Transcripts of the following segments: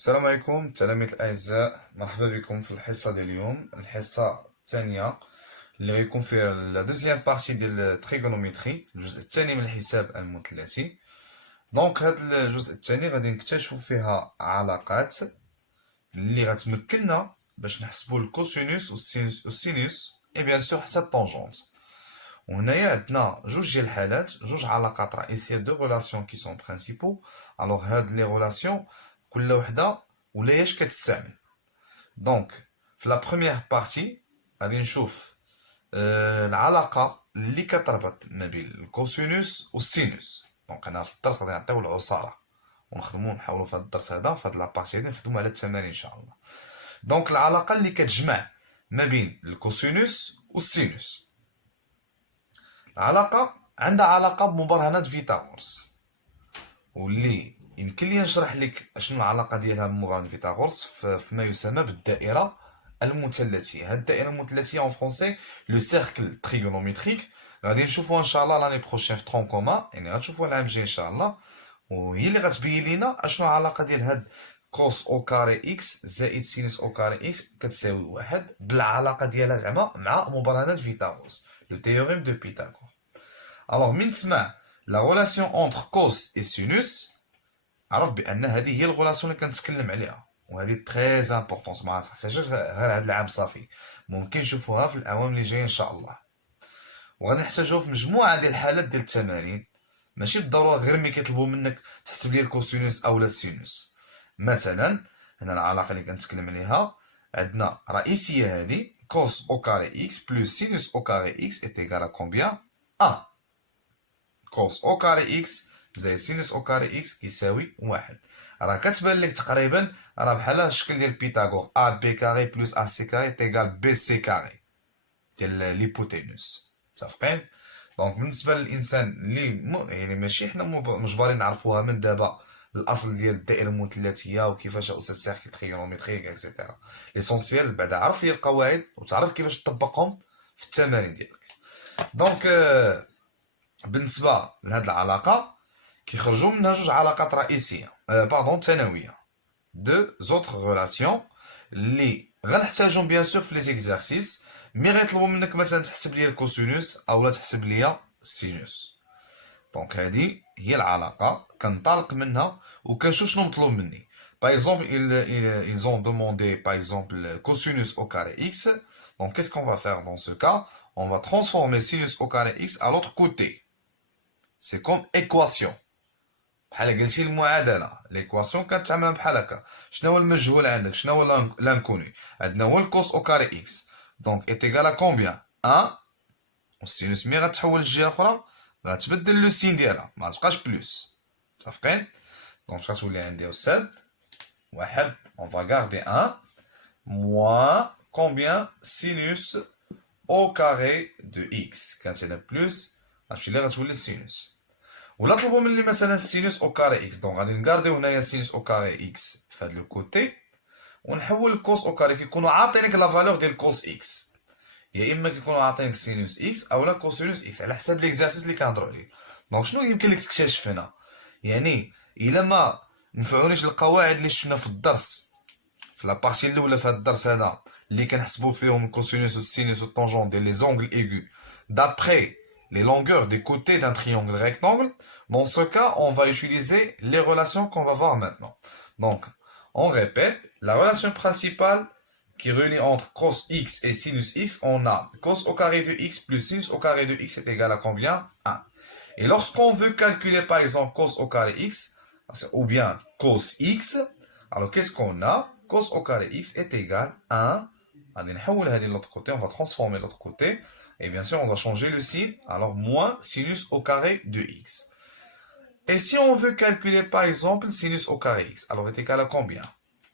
السلام عليكم تلاميذ الأعزاء، مرحبا بكم في الحصة ديال اليوم، الحصة الثانية اللي غيكون فيها لا دوزيام بارتي ديال التريغونومتري، الجزء الثاني من الحساب المثلثي. دونك هاد الجزء الثاني غادي نكتشفوا فيها علاقات اللي غتمكننا باش نحسبوا الكوسينوس والسينوس اي بيان سور حتى الطونجونت. وهنايا عندنا جوج ديال الحالات، جوج علاقات رئيسية دو غولاسيون كي سون برينسيبو. الوغ هاد لي غولاسيون كل وحده ولاش كتستعمل. دونك في لا بروميير بارتي غادي نشوف العلاقه اللي كتربط ما بين الكوسينوس والسينوس. دونك انا في الدرس غادي نعطيو العصاره ونخدمو نحاولوا في هذا الدرس هذا في هاد لا بارتي هادي نخدمو على التمارين ان شاء الله. دونك العلاقه اللي كتجمع ما بين الكوسينوس والسينوس، علاقه عندها علاقه بمبرهنات فيثاغورس، واللي يمكن لي نشرح لك شنو العلاقه ديالها بمبرهن فيثاغورس فيما يسمى بالدائره المثلثيه. هاد الدائره المثلثيه اون فرونسي لو سيركل تريغونومتريك، غادي نشوفوها ان شاء الله لاني بروشين في ترون كومان، يعني غتشوفوها العام الجاي ان شاء الله، وهي اللي غتبين لينا اشنو العلاقه ديال هاد كوس او كاري اكس زائد سينوس او كاري اكس كتساوي واحد، بالعلاقه ديالها زعما مع مبرهنات فيثاغورس، لو تhéorème دو بيثاغور. الوغ من تسمع لا غولاسيون اونتر كوس اي سينوس، عرف بان هذه هي الغولاسيون اللي كنتكلم عليها، وهذه تري امبورطونس، ما تحتاجش غير هذا العام صافي، ممكن نشوفوها في الاعوام اللي جايه ان شاء الله. وغادي نحتاجوها في مجموعه ديال الحالات ديال التمارين، ماشي بالضروره غير ملي كيطلبوا منك تحسب لي الكوسينوس او لا السينوس. مثلا هنا العلاقه اللي كنتكلم عليها عندنا رئيسيه، هذه كوس او كاري اكس بلس سينوس او كاري اكس ايت ايكال ا كومبيان 1. كوس او كاري اكس زائد سينوس او كاري اكس يساوي واحد. راه كتبان لك تقريبا راه بحال الشكل ديال بيثاغور، ا بي كاري بلس ا سي كاري تيغال بي سي كاري ديال ليبوتينوس. متفقين؟ دونك بالنسبه للانسان اللي يعني ماشي حنا مجبرين نعرفوها من دابا، الاصل ديال الدائره المثلثيه وكيفاش اسس السيركل تريغونومتريك اكسيتيرا، ليسونسيال بعدا عرف لي القواعد وتعرف كيفاش تطبقهم في التمارين ديالك. دونك بالنسبه لهاد العلاقه كيخرجوا منها جوج علاقات رئيسيه باردون ثانويه، دو زوتر غولاسيون اللي غنحتاجهم بيان سور في لي زيكزارسيس، مي غيطلبوا منك مثلا تحسب لي الكوسينوس او لا تحسب لي السينوس. دونك هذه هي العلاقه كنطلق منها وكنشوف شنو مطلوب مني. باغ اكزومبل ils ont demandé par exemple cosinus au carré x. Donc qu'est-ce qu'on va faire dans ce cas? On va transformer sinus au carré x à l'autre côté. C'est comme équation، بحال قلتي المعادله ليكواسيون كتعمل بحال هكا. شنو هو المجهول عندك؟ شنو هو لانكوني؟ عندنا هو الكوس او كاري اكس، دونك ايت ايكال ا كومبيان 1، والسينوس مي غتحول للجهه الاخرى غتبدل لو سين ديالها، ما تبقاش بلوس. متفقين؟ دونك غتولي عندي استاذ واحد، اون فا غاردي 1 موان كومبيان سينوس او كاري دو اكس، كانت هنا بلوس غتولي السينوس. ولا طلبوا مني مثلا سينوس او كاري اكس، دونك غادي نكارديو هنايا سينوس او كاري اكس في هذا لو كوتي، ونحول الكوس او كاري كيكونوا عاطينك لا فالور ديال كوس اكس، يا اما كيكونوا عاطينك سينوس اكس او لا كوسينوس اكس على حساب ليكزارسيس اللي كنهضروا عليه. دونك شنو يمكن لك تكتشف هنا؟ يعني الا ما نفعونيش القواعد اللي شفنا في الدرس في لا بارتي الاولى في هذا الدرس هذا اللي كنحسبوا فيهم الكوسينوس والسينوس والطونجون ديال لي زونغل ايغو d'après les longueurs des côtés d'un triangle rectangle. Dans ce cas, on va utiliser les relations qu'on va voir maintenant. Donc, on répète, la relation principale qui relie entre cos x et sinus x, on a cos au carré de x plus sinus au carré de x est égal à combien? 1. Et lorsqu'on veut calculer par exemple cos au carré x, ou bien cos x, alors qu'est-ce qu'on a? Cos au carré x est égal à 1. Allez, de l'autre côté, on va transformer l'autre côté. Et bien sûr, on doit changer le signe. Alors, moins sinus au carré de x. Et si on veut calculer, par exemple, sinus au carré x, alors est égal à combien?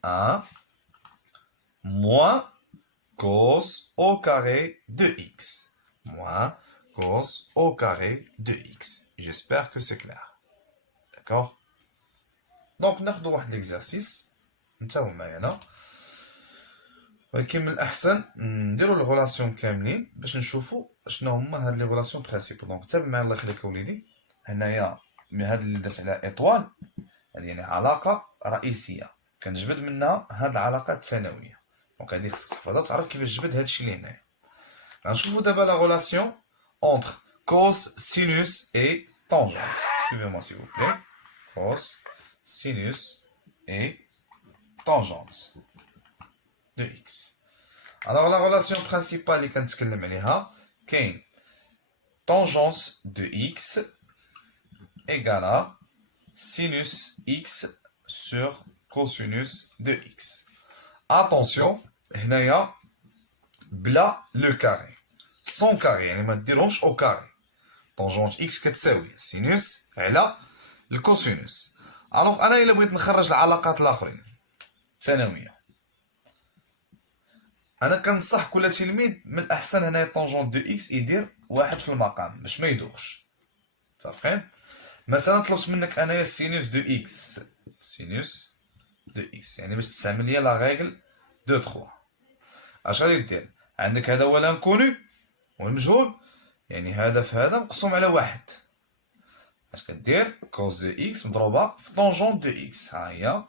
1 moins cos au carré de x. Moins cos au carré de x. J'espère que c'est clair. D'accord? Donc, ناخذ واحد l'exercice. نتاو معايا هنا. ولكن من الاحسن نديرو الغولاسيون كاملين باش نشوفو شنو هما هاد لي غولاسيون برينسيبل. دونك تابع معايا الله يخليك وليدي. هنايا من هاد اللي درت عليها ايطوال، يعني علاقه رئيسيه كنجبد منها هاد العلاقات الثانويه. دونك هادي خصك تحفظها وتعرف كيفاش تجبد هادشي اللي هنايا. غنشوفو دابا لا غولاسيون entre cos, sinus et tangente. Suivez-moi s'il vous plaît. Cos, sinus et tangente de x. Alors la relation principale اللي كنتكلم عليها كاين tangente de x égale à sinus x sur cosinus de x. Attention, هنايا بلا لو كاري، سون كاري، يعني ما ديرهمش او كاري. طونجونت x كتساوي سينوس على الكوسينوس. الوغ انا الا بغيت نخرج العلاقات الاخرين ثانويه، انا كنصح كل تلميذ من الاحسن هنايا طونجونت دو x يدير واحد في المقام باش ما يدوخش. متفقين؟ مثلا طلبت منك انايا سينوس دو x، سينوس دو x يعني باش تستعمل ليا لا ريغل دو 3. اش غادي دير؟ عندك هذا هو لانكونو والمجهول، يعني هذا في هذا مقسوم على واحد. اش كدير؟ كوز دو اكس مضروبه في طونجونت دو اكس. ها هي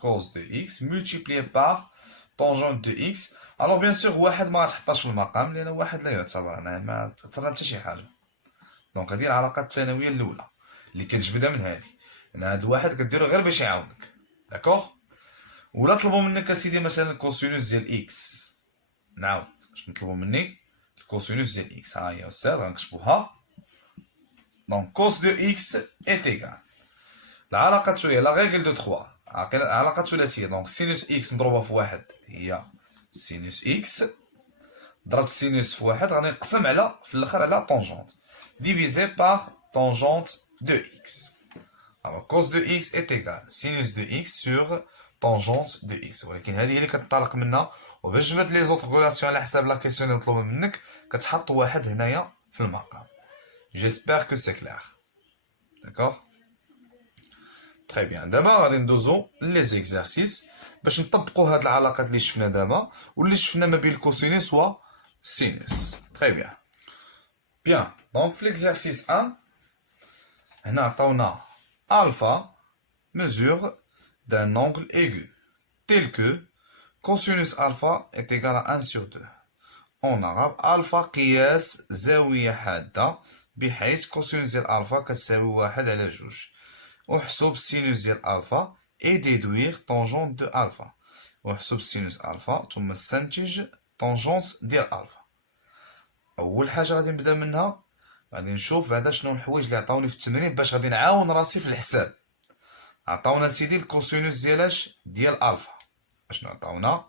كوز دو اكس مولتيبلي بار طونجونت دو اكس. الوغ بيان سور واحد ما غتحطاش في المقام لان واحد لا يعتبر هنا ما تعتبر حتى شي حاجه. دونك هذه العلاقه الثانويه الاولى اللي كنجبدها من هذه، ان هذا الواحد كديرو غير باش يعاونك. داكوغ؟ ولا طلبوا منك اسيدي مثلا كوسينوس ديال اكس، نعاود باش نطلبوا مني الكوسينوس ديال اكس. ها هي استاذ غنكتبوها. دونك كوس دو اكس ايت ايكال العلاقه الثلاثيه لا ريغل دو 3. العلاقه الثلاثيه دونك سينوس اكس مضروبه في واحد هي سينوس اكس، ضربت سينوس في واحد غادي نقسم على في الاخر على طونجونت ديفيزي بار طونجونت دو اكس. الوغ كوس دو اكس ايت ايكال سينوس دو اكس سور طونجونت دو اكس. ولكن هذه هي اللي كتنطلق منها، وباش تجبد لي زوط غولاسيون على حساب لا كيسيون اللي مطلوبه منك كتحط واحد هنايا في المقام. جيسبر كو سي كلير. داكوغ؟ تري بيان. دابا غادي ندوزو لي زيكزارسيس باش نطبقوا هاد العلاقات اللي شفنا دابا واللي شفنا ما بين الكوسينوس و سينوس. تري بيان. بيان. دونك في ليكزارسيس 1 هنا عطاونا الفا mesure d'un angle aigu tel que cosinus alpha est égal à 1 sur 2. En arabe alpha قياس زاوية حادة بحيث كوسينوس ديال الفا كتساوي 1 على 2. وحسب سينوس ديال الفا et déduire tangente de alpha. وحسب سينوس الفا ثم استنتج طونجونت ديال الفا. اول حاجه غادي نبدا منها غادي نشوف بعدا شنو الحوايج اللي عطاوني في التمرين باش غادي نعاون راسي في الحساب. عطاونا سيدي الكوسينوس ديالاش ديال الفا. اشنو عطاونا؟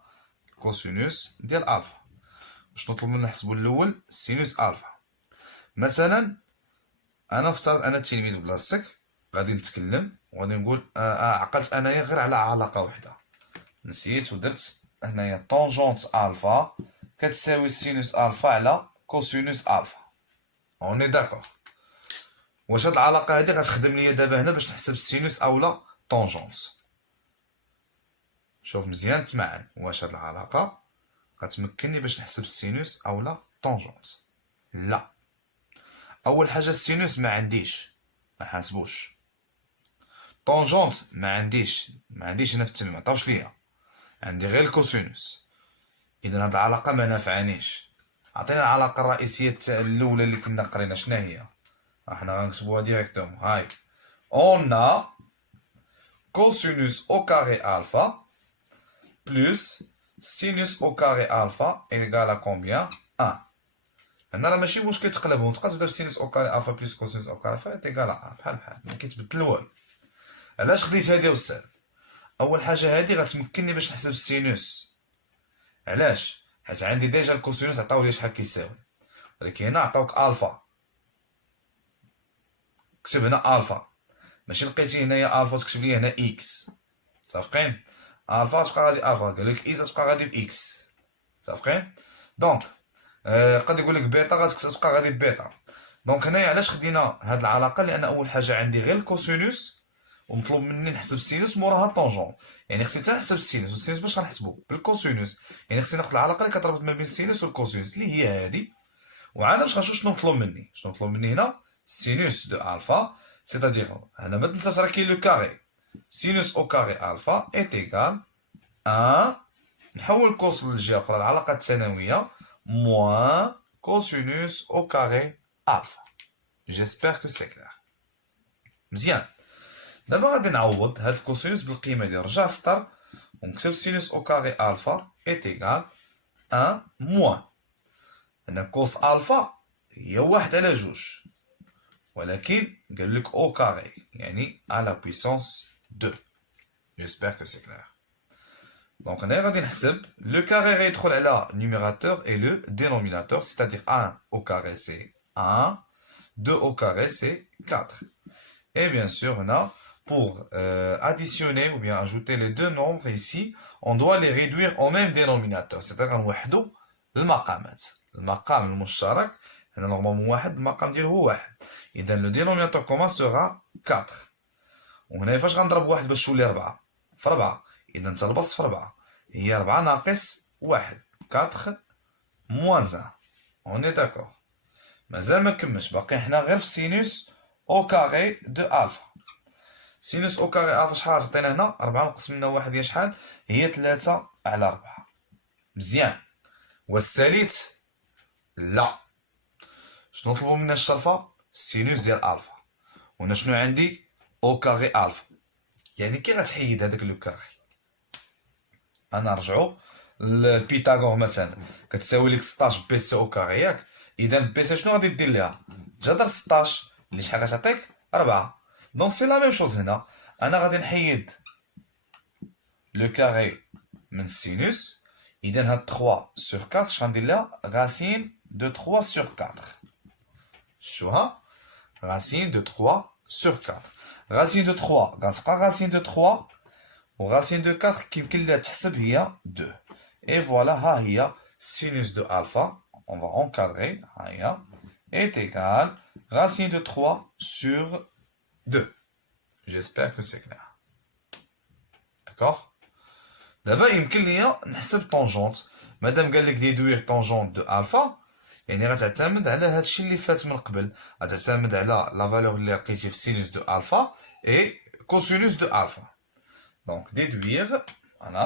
الكوسينوس ديال الفا. باش نطلب منه نحسبو الاول سينوس الفا. مثلا انا افترض انا تلميذ بلاصتك غادي نتكلم وغادي نقول عقلت انايا غير على علاقه وحده، نسيت ودرت هنايا طونجونت الفا كتساوي سينوس الفا على كوسينوس الفا. اوني داكور؟ واش هاد العلاقه هادي غتخدم ليا دابا هنا باش نحسب السينوس اولا طونجونس؟ شوف مزيان تمعن، واش هاد العلاقه غتمكنني باش نحسب السينوس اولا طونجونس؟ لا. اول حاجه السينوس ما عنديش، ما حاسبوش. طونجونت ما عنديش هنا في التمرين، ما عطاوش ليا، عندي غير الكوسينوس. اذا هاد العلاقه ما نافعانيش. عطينا العلاقه الرئيسيه الاولى اللي كنا قرينا شنو هي، حنا غنكتبوها ديريكتومون. هاي اون ا كوسينوس او كاري الفا بلس سينوس او كاري الفا ايغال ا كومبيان 1. هنا راه ماشي مشكل تقلبهم، تبقى تبدا بسينوس او كاري الفا بلس كوسينوس او كاري الفا ايغال 1 بحال ما كيتبدل والو. علاش خديت هادي استاذ؟ اول حاجه هادي غتمكنني باش نحسب السينوس. علاش؟ حيت عندي ديجا الكوسينوس عطاو لي شحال كيساوي، ولكن هنا عطاوك الفا. كتب هنا الفا، ماشي لقيتي هنايا الفا تكتب لي هنا اكس. متفقين؟ الفا تبقى غادي الفا، قال لك اكس تبقى غادي باكس. متفقين؟ دونك قد يقول لك بيتا غتبقى غادي ببيتا. دونك هنايا علاش خدينا هاد العلاقه؟ لان اول حاجه عندي غير الكوسينوس ومطلوب مني نحسب السينوس موراها طونجون، يعني خصني حتى نحسب السينوس. والسينوس باش غنحسبو؟ بالكوسينوس، يعني خصني ناخد العلاقه اللي كتربط ما بين السينوس والكوسينوس اللي هي هادي. وعاد باش غنشوف شنو مطلوب مني. شنو مطلوب مني هنا؟ سينوس دو الفا، سيتادير هنا ما تنساش راه كاين لو كاري، sinus au carré alpha est égal à نحول القوس للجهة الأخرى العلاقة الثانوية moins cosinus au carré alpha. J'espère que c'est clair. مزيان. دابا غادي نعوض هاد الكوسينوس بالقيمة ديال رجع سطر ونكتب sinus au carré alpha est égal 1 moins. هنا كوس ألفا هي 1 على 2 ولكن قال لك au carré يعني à la puissance 2. J'espère que c'est clair. Donc, on va نحسب le carré غيدخل على numérateur et le dénominateur, c'est-à-dire 1 au carré c'est 1, 2 au carré c'est 4. Et bien sûr, on a pour additionner ou bien ajouter les deux nombres ici, on doit les réduire au même dénominateur, c'est-à-dire نوحدوا المقامات. المقام المشترك هنا normalement واحد المقام ديالو هو واحد. إذا le dénominateur commun sera 4. وهنا فاش غنضرب واحد باش تولي 4 في 4 إذا تلبس في 4 هي 4 ناقص 1 4 moins 1. On est d'accord. مازال ما كملش باقي حنا غير في سينوس او كاري دو الفا. سينوس او كاري الفا شحال عطينا هنا 4 نقص منها 1 هي شحال هي 3 على 4. مزيان. والثالث لا شنو نطلبو منا الشرفة سينوس ديال الفا وهنا شنو عندي او كاري الفا يعني كي غتحيد هذاك لو كاري انا نرجعو للبيتاغور مثلا كتساوي لك 16 بي سي او كاري ياك اذا بي سي شنو غادي دير ليها جذر 16 اللي شحال غتعطيك 4 دونك سي لا ميم شوز هنا انا غادي نحيد لو كاري من السينوس اذا هاد 3 سور 4 شغندير لها راسين دو 3 سور 4 شوها راسين دو 3 سور 4 راسين دو 3 غتبقى راسين دو 3 و راسين دو 4 كيمكن لها تحسب هي 2 et voilà ها هي sinus de alpha on va encadrer ها هي est égal racine de 3 sur 2. J'espère que c'est clair. D'accord. دابا يمكن ليا نحسب طونجونت مادام قال لك ديدوير طونجونت دو الفا يعني غتعتمد على هادشي اللي فات من قبل غتعتمد على لا فالور اللي لقيتي في سينوس دو الفا اي كوسينوس دو الفا. Donc déduire voilà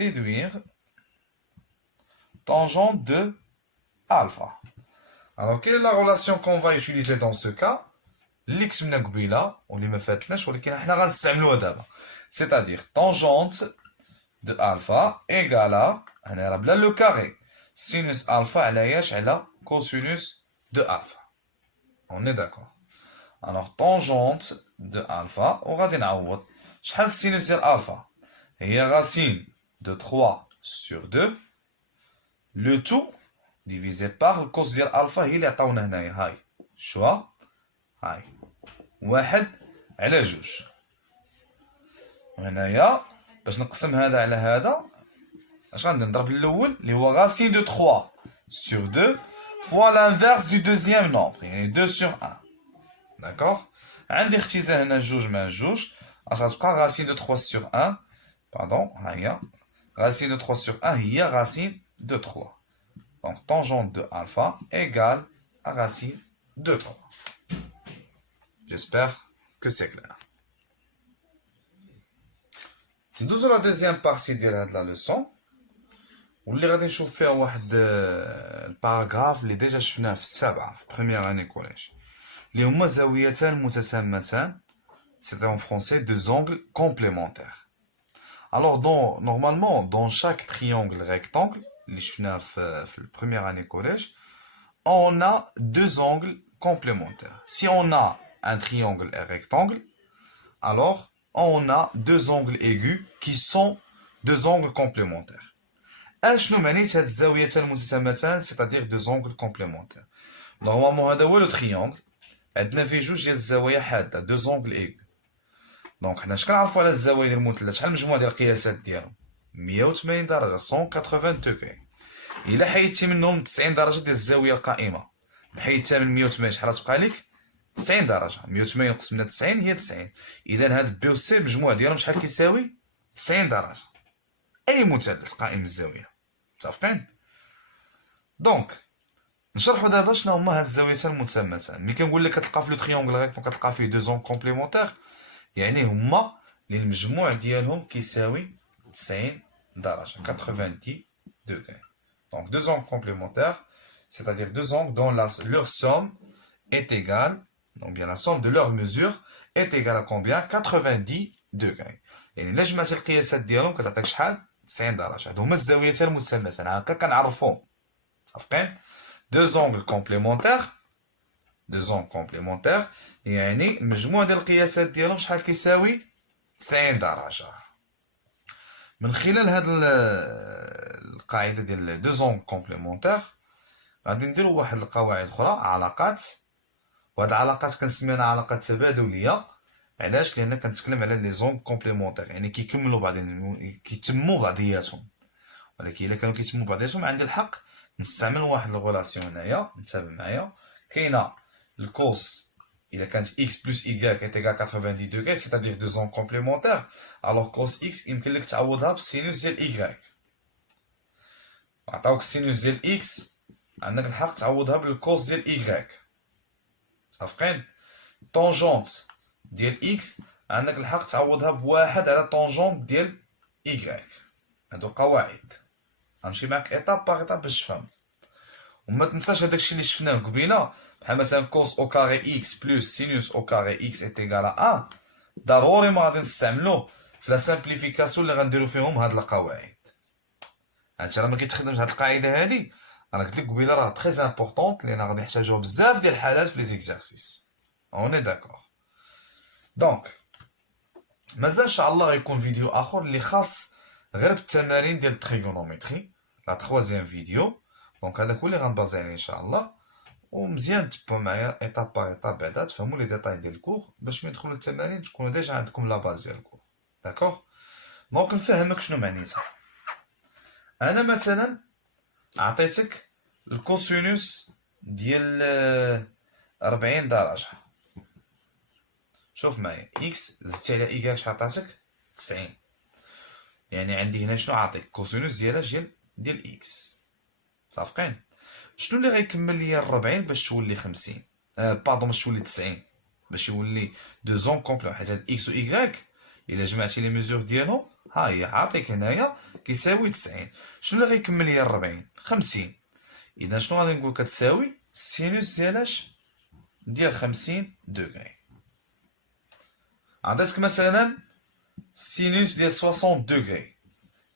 déduire tangente de alpha. Alors quelle est la relation qu'on va utiliser dans ce cas اللي كتبنا قبيله واللي ما فاتناش ولكن حنا غنستعملوها دابا c'est-à-dire tangente de alpha égale هنا راه بلا لو كاري sinus alpha على ياش على cosinus de alpha. On est d'accord. Alors tangente de alpha وغادي نعوض شحال السينوس ديال الفا هي racine de 3 sur 2 le tout divisé par الكوس ديال الفا هي اللي عطاونا هنايا هاي شوا هاي 1 على 2 وهنايا باش نقسم هذا على هذا اش غندير نضرب الاول اللي هو racine de 3 sur 2 fois l'inverse du deuxième nombre يعني 2 sur 1 d'accord. عندي اختزال هنا 2 مع 2 اش غتبقى racine de 3 sur 1 pardon ها هي racine de 3 sur 1 هي racine de 3 donc tangente de alpha égale à racine de 3. J'espère que c'est clair. ندوزو لا دوزيام بارتي ديال هاد لا لوسون واللي غادي نشوف فيها واحد الباراغراف اللي ديجا شفناه في السابعه في بروميير اني كوليج اللي هما زاويتان متسامتان. C'est en français deux angles complémentaires. Alors normalement dans chaque triangle rectangle اللي شفناه في première année collège on a deux angles complémentaires. Si on a un triangle et rectangle alors on a deux angles aigus qui sont deux angles complémentaires. شنو معنيت هاد الزاويتان المتسامتان c'est-à-dire deux angles complémentaires. Normalement هذا هو لو triangle عندنا فيه جوج ديال الزوايا حاده deux angles aigus. دونك حنا اش كنعرفوا على الزوايا ديال المثلث شحال المجموع ديال القياسات ديالهم 180 درجه 180 دوغري. الا حيدتي منهم 90 درجه ديال الزاويه القائمه بحيدتها من 180 شحال تبقى لك 90 درجه 180 نقص منها 90 هي 90. اذا هاد بي و سي المجموع ديالهم شحال كيساوي 90 درجه اي مثلث قائم الزاويه متفقين. دونك نشرحوا دابا شنو هما هاد الزاويتين المتسامتان. ملي كنقول لك كتلقى في لو تريونغل ريكتون كتلقى فيه دو زون كومبليمونتير يعني هما اللي المجموع ديالهم كيساوي 90 درجة 90 degrés. Donc deux angles complémentaires, c'est-à-dire deux angles dont leur somme est égale, donc bien la somme de leurs mesures est égale à combien 90 degrés. يعني إلا جمعتي القياسات ديالهم كتعطيك شحال 90 درجة. هادو هما الزاويتين المثلثين هكا كنعرفوهم. متفقين؟ deux angles complémentaires يعني المجموع ديال القياسات ديالهم شحال كيساوي 90 درجة. من خلال هاد القاعدة ديال دو زونغ كومبليمونتير غادي نديرو واحد القواعد اخرى علاقات، وهاد العلاقات كنسميها علاقات تبادلية. علاش؟ لان كنتكلم على لي زونغ كومبليمونتير يعني كيكملوا بعضهم كيتموا بعضياتهم، ولكن الا كانوا كيتموا بعضياتهم عندي الحق نستعمل واحد الغولاسيون هنايا. انتبه معايا، كاينه الكوس إذا كانت x plus y est égal à 90 degrés, c'est-à-dire deux angles complémentaires, alors cos x يمكن لك تعوضها بسينوس ديال y. عطاوك السينوس ديال x عندك الحق تعوضها بالكوس ديال y. متفقين؟ طونجونت ديال x عندك الحق تعوضها بواحد على طونجونت ديال y. هادو قواعد غنمشي معاك ايطاب باغ ايطاب باش تفهم. وما تنساش هداك الشيء اللي شفناه قبيله، بحال مثلا كوس او كاري اكس بلس سينوس او كاري اكس ايت ايكال 1، ضروري ما غادي نستعملو في لا سامبليفيكاسيون اللي غنديرو فيهم هاد القواعد. هادشي راه ما كيتخدمش هاد القاعده هادي، انا قلت لك قبيله راه تري امبورطونط لان غادي نحتاجوها بزاف ديال الحالات في لي زيكزارسيس. اوني داكور. دونك مازال ان شاء الله غيكون فيديو اخر اللي خاص غير بالتمارين ديال التريغونومتري، لا تخوازيام فيديو. دونك هذاك هو اللي غنبازي عليه ان شاء الله، ومزيان تبعوا معايا ايطاب باغ ايطاب بعدا تفهموا لي ديتاي ديال الكور باش ملي ندخلوا للتمارين تكونوا ديجا عندكم لا باز ديال الكور. داكوغ. دونك نفهمك شنو معنيتها. انا مثلا عطيتك الكوسينوس ديال 40 درجه. شوف معايا اكس زدتي على ايكال شحال عطاتك 90، يعني عندي هنا شنو عاطيك كوسينوس ديال اكس. متفقين؟ شنو اللي غيكمل ليا 40 باش تولي 50 باردون باش تولي 90 باش يولي دو زون كومبلي، حيت هاد اكس و ايكغيك الا جمعتي لي ميزور ديالهم ها هي عاطيك هنايا كيساوي 90. شنو اللي غيكمل ليا 40 50؟ اذا شنو غادي نقول كتساوي سينوس ديالاش ديال 50 دوغري. عطيتك مثلا سينوس ديال 60 دوغري،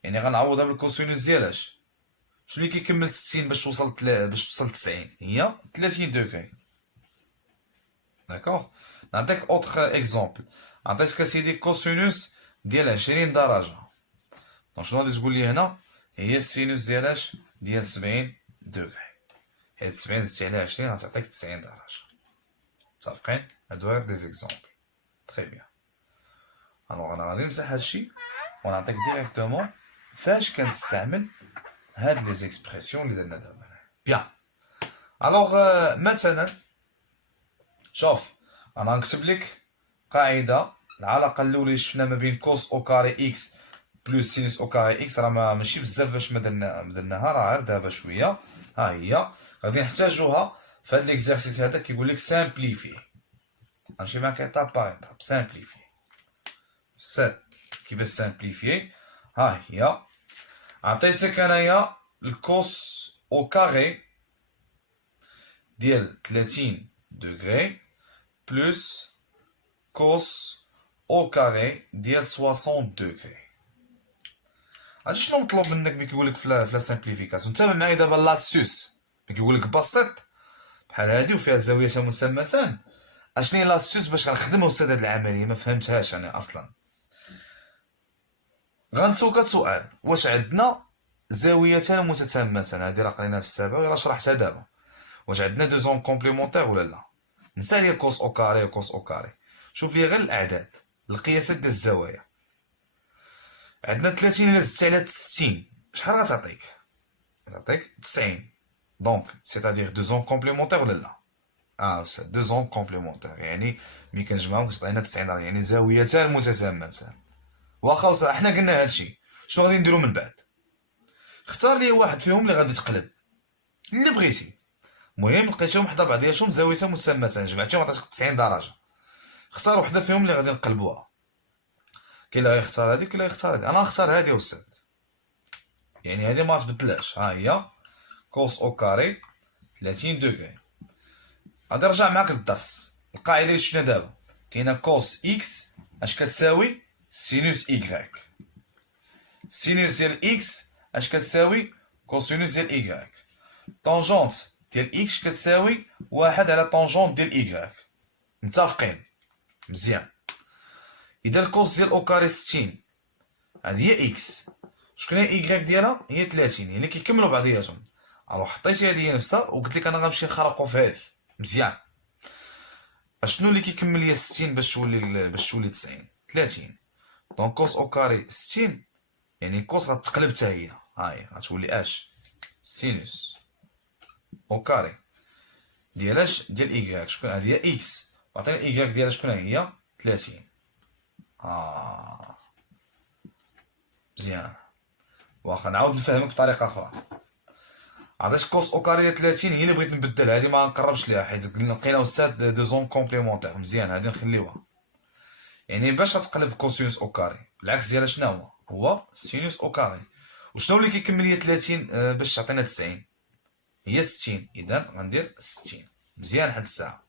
يعني غنعوضها بالكوسينوس ديالاش شنو اللي كيكمل 60 باش توصل 90 هي 30 دوغري. داكوغ. نعطيك اوتر اكزومبل، عطيتك اسيدي كوسينوس ديال 20 درجه. دونك شنو غادي تقول لي هنا؟ هي السينوس ديالاش ديال 70 دوغري، حيت 70 زدتي عليها 20 غتعطيك 90 درجه. متفقين؟ هادو غير دي زيكزومبل. تري بيان. الوغ انا غادي نمسح هادشي ونعطيك ديريكتومون فاش كنستعمل هاد لي زيكسبرسيون اللي درنا دابا. بيان. الوغ مثلا شوف انا نكتب لك قاعده، العلاقه الاولى اللي شفنا ما بين كوس او كاري اكس بلس سينوس او كاري اكس راه ماشي بزاف باش ما درناها، راه غير دابا شويه. ها هي غادي نحتاجوها في هاد ليكزارسيس هذا كيقول لك سامبليفي. غنمشي معاك ايطاب باغ ايطاب. سامبليفي كيفاش سامبليفي؟ ها هي عطيتك انايا الكوس او كاري ديال 30 دوغري بلس كوس او كاري ديال 60 دوغري. هادشي شنو مطلوب منك ملي كيقول لك في لا سامبليفيكاسيون؟ انتبه معايا دابا لاسوس ملي كيقول لك بسيط بحال هادي وفيها زاويتان مسمتان. اشنو هي لاسوس باش غنخدمها استاذ هاد العمليه؟ ما فهمتهاش انا اصلا. غنسوك سؤال، واش عندنا زاويتان متتامتان؟ هادي راه قريناها في السابع ويلا شرحتها دابا. واش عندنا دو زون كومبليمونتير ولا لا؟ نسى لي كوس او كاري وكوس او كاري. شوف لي غير الاعداد القياسات ديال الزوايا. عندنا 30 الا زدت على 60 شحال غتعطيك؟ غتعطيك 90. دونك سيتادير دو زون كومبليمونتير ولا لا؟ استاذ دو زون كومبليمونتير يعني ملي كنجمعهم كتعطينا 90 درجه، يعني زاويتان متتامتان. واخا وصح حنا قلنا هادشي، شنو غادي نديرو من بعد؟ اختار لي واحد فيهم اللي غادي تقلب اللي بغيتي. المهم لقيتهم حدا بعضياتهم زاويتان مسمتان جمعتهم عطاتك 90 درجه، اختار وحده فيهم اللي غادي نقلبوها. كاين اللي غيختار هادي وكاين اللي غيختار هادي. انا غنختار هادي استاذ، يعني هادي ما تبدلاش. ها هي كوس او كاري 30 دوغري. غادي نرجع معاك للدرس. القاعده اللي شفنا دابا كاينه كوس اكس اش كتساوي سينوس ايكغيك. سينوس ديال اكس اش كتساوي كوسينوس ديال ايكغيك. طونجونت ديال اكس كتساوي واحد على طونجونت ديال ايكغيك. متفقين؟ مزيان. اذا الكوس ديال او كاري 60 هادي هي اكس، شكون هي ايكغيك ديالها؟ هي 30، يعني كيكملوا بعضياتهم. الوغ حطيتي هادي هي نفسها وقلت لك انا غنمشي نخرقو في هادي. مزيان. اشنو اللي كيكمل ليا 60 باش تولي 90؟ 30. دونك كوس او كاري 60 يعني كوس غتقلب حتى هي. ها هي غتولي اش سينوس او كاري ديال اش ديال ايكغيك. شكون هادي؟ هي اكس، عطينا ايكغيك ديالها شكون هي؟ 30. مزيان. واخا نعاود نفهمك بطريقه اخرى. عطيت كوس او كاري 30 هي اللي بغيت نبدل، هادي ما نقربش ليها حيت لقينا استاذ دو زون كومبليمونتير. مزيان، هادي نخليوها. يعني باش غتقلب كوسينوس او كاري العكس ديالها شنو هو سينوس او كاري. وشنو اللي كيكمل ليا 30 باش تعطينا 90؟ هي 60. اذا غندير 60. مزيان حد الساعه.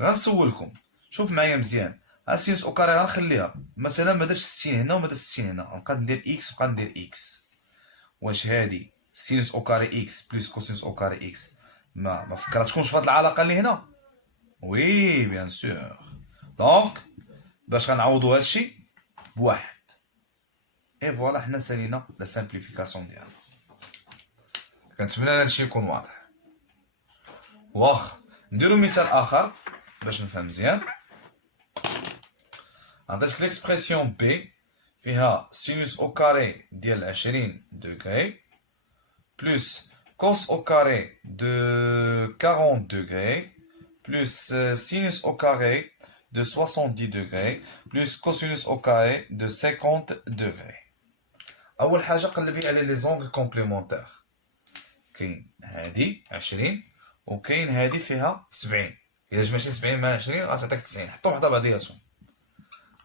غنسولكم، شوف معايا مزيان. ها سينوس او كاري غنخليها مثلا ما دارش 60 هنا وما دارش 60 هنا، غنبقى ندير اكس وبقى ندير اكس. واش هادي سينوس او كاري اكس بلس كوسينوس او كاري اكس ما فكرتكمش في هاد العلاقه اللي هنا؟ وي بيان سور. دونك باش غنعوضو هادشي بواحد. اي فوالا حنا سالينا لا سامبليفيكاسيون ديالنا. كنتمنى هادشي يكون واضح. واخا نديرو مثال اخر باش نفهم مزيان. عطيتك ليكسبرسيون بي فيها سينوس او كاري ديال 20 دوغري بلس كوس او كاري دو 40 دوغري بلس سينوس au carré de 70 degrés plus cosinus au carré de 50 degrés. أول حاجة قلبي على لي زونغل كومبليمونتير. كاين هادي 20 وكاين هادي فيها 70. إلا جمعتي 70 مع 20 غتعطيك 90. حطهم حدا بعضياتهم.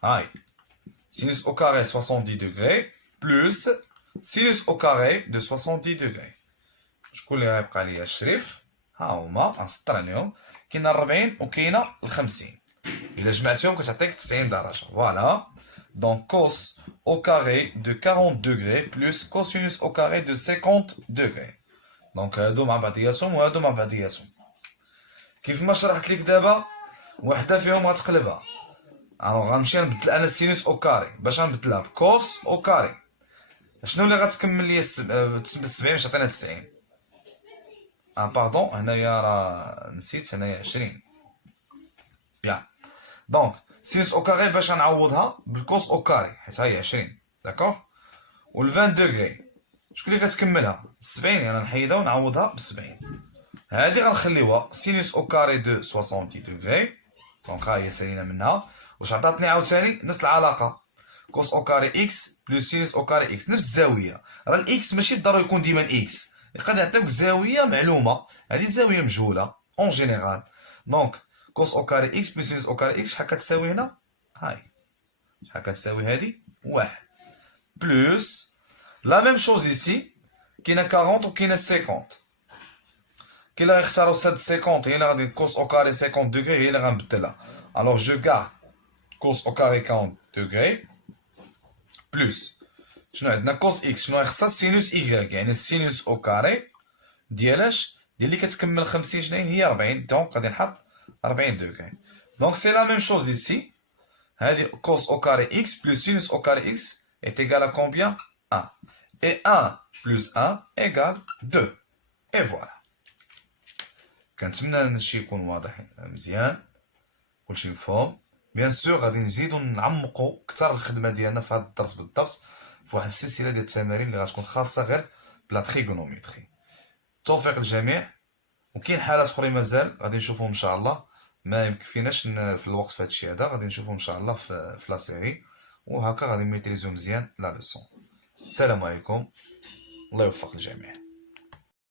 هاي سينوس au carré 70 degrés plus سينوس au carré de 70 degrés. شكون اللي غيبقى ليا؟ الشريف. ها هما غنسطر عليهم. كاينه 40 وكاينه 50. إلا جمعتهم كتعطيك 90 درجة. فوالا. دونك كوس au carré de 40 degrés plus cosinus au carré de 50 degrés. دونك هادو مع بعضياتهم وهادو مع بعضياتهم. كيف ما شرحت لك دابا وحده فيهم غتقلبها. غنمشي نبدل انا السينوس او كاري باش غنبدلها بكوس او كاري. شنو اللي غتكمل ليا 70 باش تعطينا 90؟ باردون هنايا راه نسيت، هنايا 20. بيان. دونك سينوس او كاري باش نعوضها بالكوس او كاري حيت هي 20. داكوغ. و 20 دوغري شكون اللي كتكملها؟ 70. انا نحيدها ونعوضها ب 70. هادي غنخليوها سينوس او كاري دو 70 دوغري. دونك ها هي سالينا منها. واش عطاتني عاوتاني نفس العلاقه كوس او كاري اكس بلس سينوس او كاري اكس نفس الزاويه. راه الاكس ماشي ضروري يكون ديما اكس، يقدر يعطيوك زاويه معلومه، هذه زاويه مجهوله اون جينيرال. دونك كوس او كاري اكس بلس سينوس او كاري اكس شحال كتساوي هنا؟ هاي شحال كتساوي هادي؟ واحد بلس لا ميم شوز ايسي. كاينه 40 وكاينه 50. كاين اللي غيختاروا هاد 50 هي اللي غادي كوس او كاري 50 دوغري هي اللي غنبدلها. الوغ جو كارد كوس او كاري 40 دوغري بلس شنو عندنا كوس اكس شنو غيخصها سينوس ايكغيك، يعني السينوس او كاري ديالاش ديال اللي كتكمل 50 شنو هي 40. دونك غادي نحط 40 دوغري. دونك سي لا ميم شوز ايسي. هادي كوس او كاري اكس بلس سينوس او كاري اكس est égal à combien؟ 1. Et 1 plus 1 égale 2. Et voilà. كنتمنى هادشي يكون واضح مزيان، كلشي مفهوم. بيان سور غادي نزيدو نعمقو كثر الخدمه ديالنا في هذا الدرس بالضبط في واحد السلسله ديال التمارين اللي غتكون خاصه غير بلا تريغونوميتري. التوفيق للجميع. وكاين حالات اخرى مازال غادي نشوفهم ان شاء الله، ما يمكنناش في الوقت في هادشي هذا، غادي نشوفهم ان شاء الله في لا سيري، وهكا غادي نميتريزو مزيان لا لوسون. السلام عليكم، الله يوفق الجميع.